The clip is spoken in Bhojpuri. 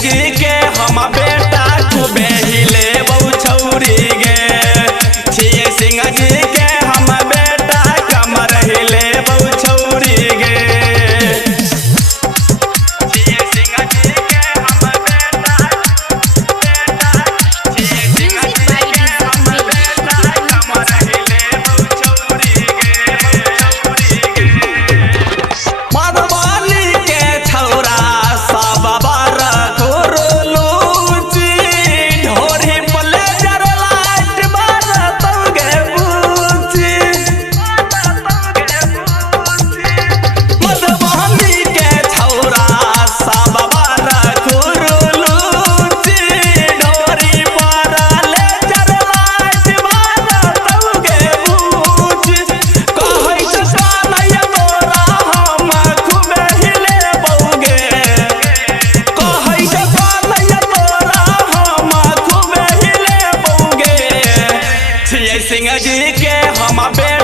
जी के हम बेटा खूबे हिले बहु छौरी गे। छिए सिंह जी के हम बेटा कमर हिले बहु छौरी गे। छिए सिंह जी के हम बेटा छिए सिंह जी के हम बेटा कमर हिले बहु छौरी गे। मधुबनी के छौरा सब बार घुरलूची ढोरी प्लेजर लाइट बार तौगे बूची। मधुबनी के छौरा सब बार घुरलूची ढोरी पर लेजर लाइट बार तौगे बूची। कहै छ कानैया तोरा हम खूबे हिले बौगे। कहै छ कानैया तोरा हम खूबे हिले बौगे। छिए सिंह जी के हम बेटा